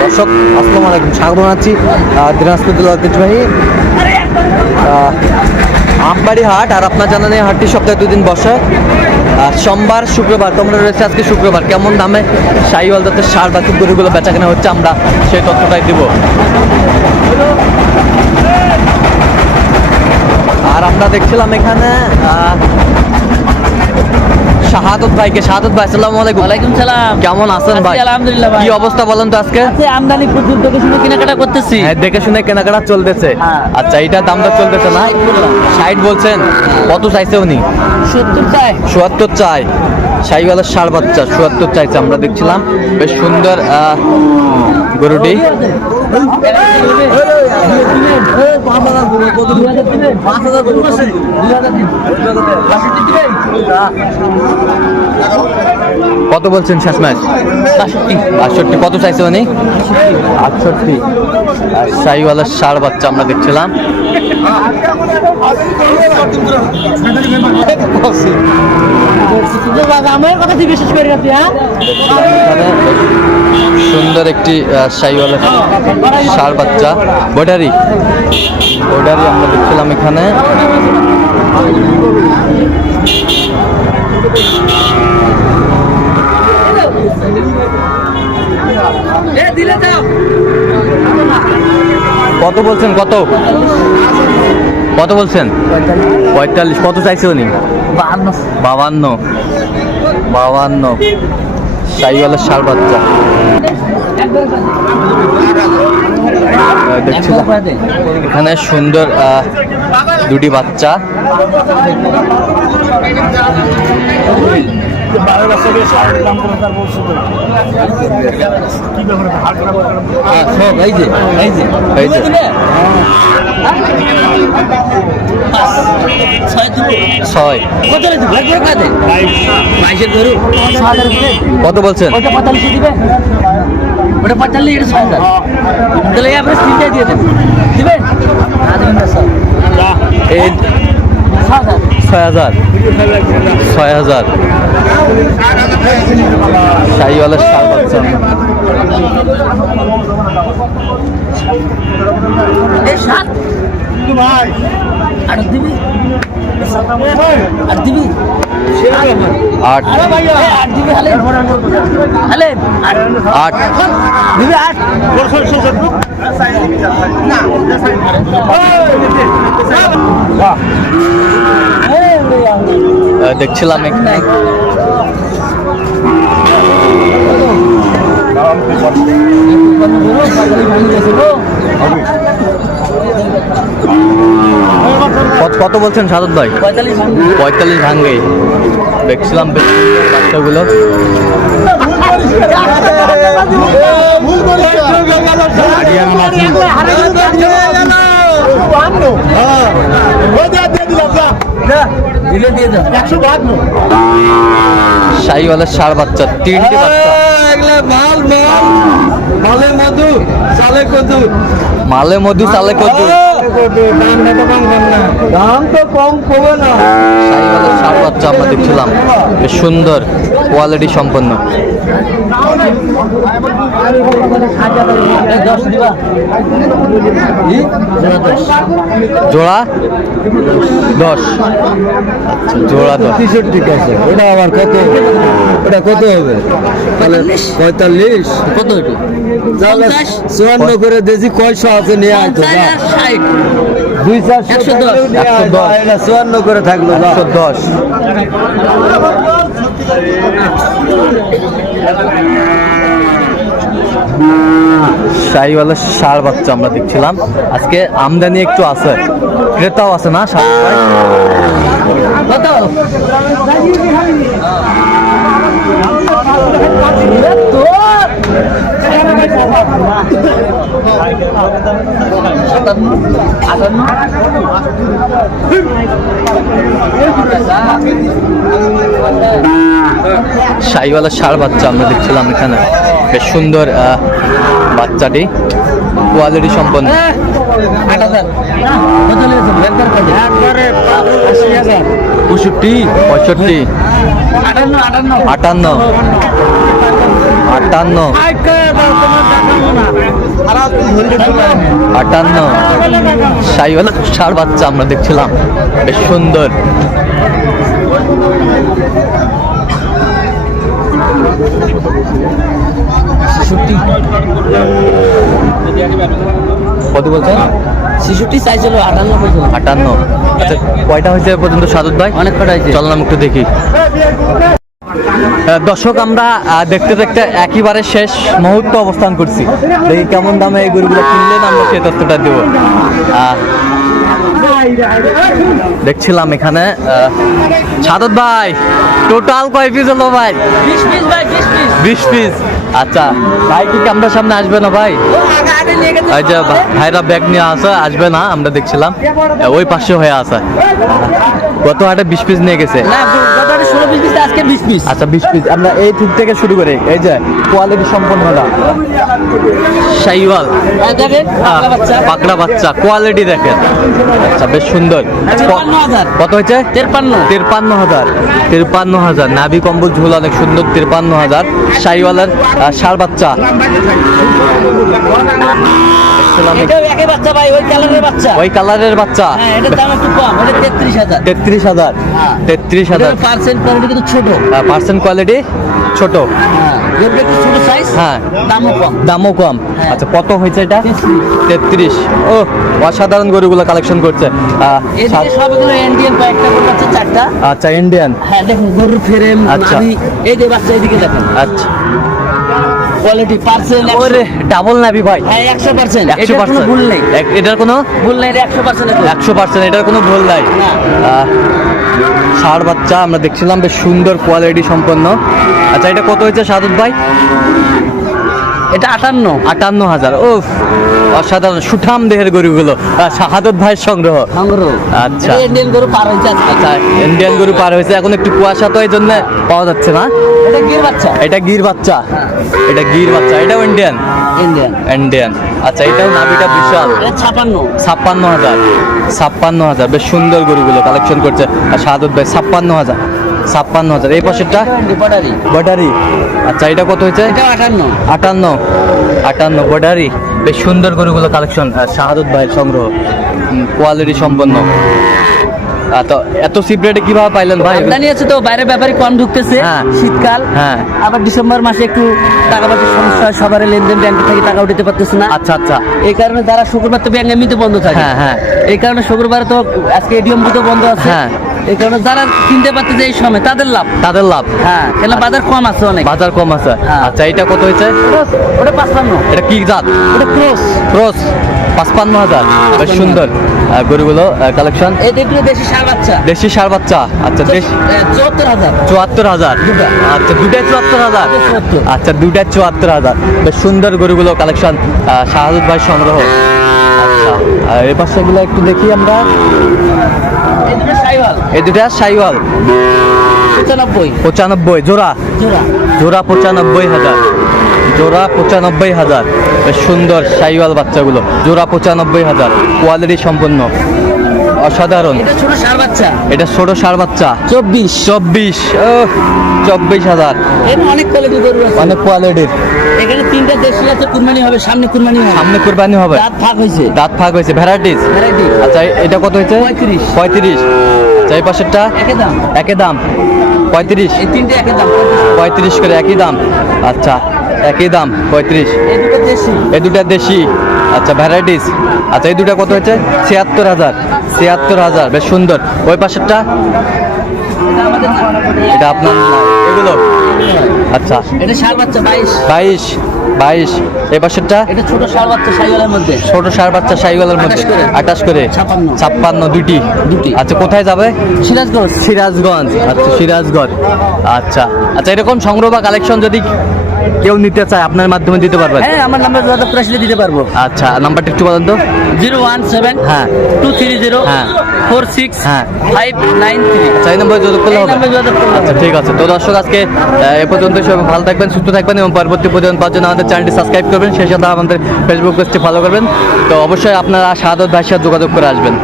দর্শক আলাইকুম। স্বাগত জানাচ্ছি দিনাজপুর জেলা ঐতিহ্যবাহী আমবাড়ি হাট আর আপনার জানেন এই হাটটি সপ্তাহে দুদিন বসে। সোমবার, শুক্রবার, তোমরা রয়েছে আজকে শুক্রবার। কেমন দামে শাহিওয়াল জাতের সার বা গরুগুলো বেচা কেনা হচ্ছে আমরা সেই তথ্যটাই দিব। আর আমরা দেখছিলাম এখানে শাহাদত ভাইকে শাহাদত ভাই আসসালামু আলাইকুম। ওয়ালাইকুম সালাম। কেমন আছেন ভাই? আলহামদুলিল্লাহ ভাই। কি অবস্থা বলেন তো আজকে? আছে আমদানি প্রচুর দেখে শুনে কেনাকাটা করতেছি। হ্যাঁ দেখে শুনে কেনাকাটা চলতেছে। হ্যাঁ। আচ্ছা এইটার দামটা চলতেছে না? ষাট বলছেন। কত চাইছে উনি? সত্তর চাই। চুয়াত্তর চাই। শাহিওয়ালার সার বাচ্চা চুয়াত্তর চাইছে আমরা দেখছিলাম। বেশ সুন্দর আহ, গরুটি? কত বলছেন শেষ ম্যাচ? বাষট্টি। বাষট্টি কত চাইছে উনি? আটষট্টি। আর সাইওয়ালার সার বাচ্চা আমরা দেখছিলাম। আমার কথা তুই বিশেষ করে হ্যাঁ? সুন্দর একটি আহ, শাহিওয়ালা সার বাচ্চা। বর্ডারি বর্ডারি আমরা দেখছিলাম এখানে। কত বলছেন কত? কত বলছেন? পঁয়তাল্লিশ। কত চাইছে উনি? বাহান্ন। বাবান্ন বাবান্ন শাহিওয়ালা সার বাচ্চা। এখানে সুন্দর দুটি বাচ্চা। কত বলছেন? ওটা পঁয়তাল্লিশ দিবে। ওটা পঁয়তাল্লিশ এটা ছয় হাজার। তাহলে এই আপনার তিনটাই দিয়ে দেবেন দিবেন না দেবেন না স্যার এই ছ হাজার। ছয় হাজার। ছয় হাজার। শাহিওয়ালা সার বাচ্চা এই সাত আর দিবি আর দিবি আট আট দিবি হালে হালে আট দেখছিলাম এখানে। কত- কত বলছেন সাদত ভাই? পঁয়তাল্লিশ পঁয়তাল্লিশ ভাঙ্গে। দেখছিলাম বেশ সুন্দর বাচ্চাগুলো। দিলে দিয়ে দাও। সার বাচ্চা তিনটি বাচ্চা। মাল মাল। মালে মধু চালে কদু মালে মধু চালে কত দাম তো কম কমে না। সার বাচ্চা আমরা দেখছিলাম। বেশ সুন্দর কোয়ালিটি সম্পন্ন। জোড়া দশ। আচ্ছা জোড়া দশ। ঠিক আছে। ওটা আবার কত? ওটা কত হবে? তাহলে পঁয়তাল্লিশ? কত এটা তাহলে চুয়ান্ন করে দেখি কয়শো আছে নিয়ে আয় তো পঞ্চাশ যা। আর ষাট। দুই চারশো চুয়ান্ন করে থাকল। একশো দশ। শাহিওয়ালা সার বাচ্চা আমরা দেখছিলাম। আজকে আমদানি একটু আছে। ক্রেতাও আছে না সার? কত শাহিওয়ালা সার বাচ্চা আমরা দেখছিলাম এখানে। বেশ সুন্দর আহ, বাচ্চাটি। কোয়ালিটি সম্পন্ন। পঁয়ষট্টি। পঁয়ষট্টি। আটান্ন আটান্ন। আটান্ন। সাইওয়ালা ষাট বাচ্চা আমরা দেখছিলাম। বেশ সুন্দর। কত বলছেন শিশুটি চাইছিল আটান্ন পর্যন্ত। আটান্ন। আচ্ছা কয়টা হয়েছে পর্যন্ত সাদত ভাই? অনেক কটা হয়েছে। চল একটু দেখি। দর্শক আমরা দেখতে দেখতে একেবারে শেষ মুহূর্ত অবস্থান করছি। দেখি কেমন দামে এই গরুগুলো কিনলেন আমরা সেই তথ্যটা দেবো। দেখছিলাম এখানে সাদত ভাই টোটাল কয় পিস হলো ভাই? বিশ পিস আচ্ছা ভাই কি ক্যামেরার সামনে আসবে না ভাই? এই যে ভাইরা ব্যাগ নিয়ে আসে আসবে না আমরা দেখছিলাম। ওই পাশে হয়ে আসে গত হাটে বিশ পিস নিয়ে গেছে? আচ্ছা বিশ পিস। আমরা এই থিক থেকে শুরু করি। এই যে কোয়ালিটি সম্পন্ন না শাইওয়াল বাচ্চা। পাকড়া বাচ্চা। কোয়ালিটি দেখেন। আচ্ছা বেশ সুন্দর। তিপ্পান্ন কত হয়েছে? তেরপান্ন। তিরপান্ন হাজার। তিরপান্ন হাজার। নাভি কম্বল ঝুল অনেক সুন্দর তিরপান্ন হাজার। শাইওয়ালের ষাঁড় বাচ্চা। ওই কালারের বাচ্চা। ওই কালারের বাচ্চা। হ্যাঁ তেত্রিশ হাজার। তেত্রিশ হাজার। হ্যাঁ। পার্সেন্ট কোয়ালিটি কিন্তু ছোট। পার্সেন্ট কোয়ালিটি ছোট। হ্যাঁ সাইজ হ্যাঁ। দামও কম। হ্যাঁ। আচ্ছা কত হয়েছে এটা? তেত্রিশ। ও অসাধারণ গরুগুলো কালেকশন করছে। ইন্ডিয়ান আচ্ছা ইন্ডিয়ান হ্যাঁ দেখুন গরুর ফ্রেম আচ্ছা। এই যে বাচ্চা এদিকে দেখেন। আচ্ছা। কোয়ালিটি পার্সেন্ট ওরে ডাবল নাবি ভাই। হ্যাঁ একশো পার্সেন্ট একশো পার্সেন্ট ভুল নেই। এটার কোনো ভুল নেই একশো পার্সেন্ট একশো পার্সেন্ট এটার কোনো ভুল নাই। ষাট বাচ্চা আমরা দেখছিলাম বেশ সুন্দর কোয়ালিটি সম্পন্ন। আচ্ছা এটা কত হয়েছে সাদত ভাই? এটা আটান্ন। আটান্ন হাজার ও অসাধারণ সুঠাম দেহের গরুগুলো শাহাদত ভাইয়ের সংগ্রহ। সংগ্রহ। আচ্ছা। ইন্ডিয়ান গরু পার হয়েছে আচ্ছা ইন্ডিয়ান গরু পার হয়েছে এখন একটু কুয়াশা তো এই জন্য পাওয়া যাচ্ছে না। এটা গির বাচ্চা। এটা গির বাচ্চা। এটা গির বাচ্চা এটাও ইন্ডিয়ান ইন্ডিয়ান ইন্ডিয়ান আচ্ছা এটাও নাভিটা বিশাল। এটা ছাপান্ন ছাপ্পান্ন হাজার ছাপ্পান্ন হাজার বেশ সুন্দর গরুগুলো কালেকশন করছে আর সাদত ভাই ছাপ্পান্ন হাজার। ছাপ্পান্ন হাজার। এই পাশেরটা? বর্ডারি বর্ডারি আচ্ছা এটা কত হয়েছে? এটা আটান্ন। আটান্ন। আটান্ন বর্ডারি বেশ সুন্দর গরুগুলো কালেকশন শাহাদত ভাইয়ের সংগ্রহ। কোয়ালিটি সম্পন্ন। তো এত চিপ রেটে কীভাবে পাইলেন ভাই? আমদানি আছে তো বাইরে ব্যাপারে কম ঢুকতেছে হ্যাঁ। শীতকাল। হ্যাঁ। আবার ডিসেম্বর মাসে একটু টাকা পয়সার সমস্যা হয় সবার লেনদেন ব্যাংক থেকে টাকা উঠাতে পারতেছে না। আচ্ছা আচ্ছা। এই কারণে যারা শুক্রবার তো ব্যাংক এমনিতে বন্ধ থাকে। হ্যাঁ, হ্যাঁ। এই কারণে শুক্রবারে তো আজকে এডিএম তো বন্ধ আছে। হ্যাঁ। এই কারণে যারা কিনতে পারতেছে এই সময় তাদের লাভ। তাদের লাভ। হ্যাঁ কেন বাজার কম আছে অনেক। বাজার কম আছে। হ্যাঁ। আচ্ছা এটা কত হয়েছে? ওটা- পাঁচপান্ন। এটা কি জাত? ওটা ক্রস। ক্রস পাঁচপান্ন হাজার। বেশ সুন্দর গরুগুলো কালেকশন দেশি সার বাচ্চা। দেশি ষাঁড় বাচ্চা। আচ্ছা চুয়াত্তর হাজার। চুয়াত্তর হাজার। দুটা। আচ্ছা দুটাই চুয়াত্তর হাজার। আচ্ছা দুটাই চুয়াত্তর হাজার। বেশ সুন্দর গরুগুলো কালেকশন শাহাদুত ভাই সংগ্রহ। আর এই পাশেগুলো একটু দেখি আমরা। এই দুটো সাইওয়াল। পঁচানব্বই। পঁচানব্বই জোড়া। জোড়া। জোড়া পঁচানব্বই হাজার। জোড়া পঁচানব্বই হাজার। বেশ সুন্দর সাইওয়াল বাচ্চাগুলো। জোড়া পঁচানব্বই হাজার। কোয়ালিটি সম্পন্ন। অসাধারণ। এটা ছোট সার বাচ্চা। এটা ছোট সার বাচ্চা। চব্বিশ। চব্বিশ। ও চব্বিশ হাজার। অনেক কোয়ালিটি গরু আছে। অনেক কোয়ালিটির এখানে তিনটা দেশি আছে কুরবানি হবে সামনে কুরবানি হবে। সামনে কোরবানি হবে। হয়েছে। দাঁত ফাঁক হয়েছে। ভ্যারাইটিস ভ্যারাইটি আচ্ছা এটা কত হয়েছে? পঁয়ত্রিশ। পঁয়ত্রিশ। আচ্ছা এই পাশেরটা? একই দাম। একই দাম। পঁয়ত্রিশ। এই তিনটে একই দাম পঁয়ত্রিশ করে একই দাম। আচ্ছা একই দাম পঁয়ত্রিশ। এই দুটো দেশি। এই দুটা দেশি। আচ্ছা ভ্যারাইটিস আচ্ছা এই দুটা কত হয়েছে? ছিয়াত্তর হাজার। ছিয়াত্তর হাজার বেশ সুন্দর। ওই পাশেরটা? এটা আপনার এগুলো। আচ্ছা। এটা সার বাচ্চা বাইশ। বাইশ বাইশ। এই পাশেরটা? এটা ছোট সার বাচ্চা সাইওয়ালের মধ্যে। ছোট সার বাচ্চা সাইগলের মধ্যে। আঠাশ করে। করে? ছাপ্পান্ন। ছাপ্পান্ন দুটি দুটি। আচ্ছা কোথায় যাবে? সিরাজগঞ্জ। সিরাজগঞ্জ। আচ্ছা সিরাজগঞ্জ। আচ্ছা। আচ্ছা এরকম সংগ্রহ বা কালেকশন যদি কেউ নিতে চায় আপনার মাধ্যমে দিতে পারবেন? হ্যাঁ আমার নাম্বার যোগাযোগ করে আসলে দিতে পারব। আচ্ছা নাম্বারটা একটু বলেন তো। জিরো ওয়ান সেভেন হ্যাঁ। টু থ্রি জিরো হ্যাঁ। ফোর সিক্স হ্যাঁ। Five nine three. আচ্ছা এই নম্বরে যোগাযোগ করলে হবে। আচ্ছা ঠিক আছে। তো দর্শক আজকে এ পর্যন্ত সব ভালো থাকবেন সুস্থ থাকবেন এবং পরবর্তী পর্যন্ত পাওয়ার জন্য আমাদের চ্যানেলটি সাবস্ক্রাইব করবেন। সেই সাথে আমাদের ফেসবুক পেজটি ফলো করবেন। তো অবশ্যই আপনারা সাদত ভাইয়ের সাথে যোগাযোগ করে আসবেন।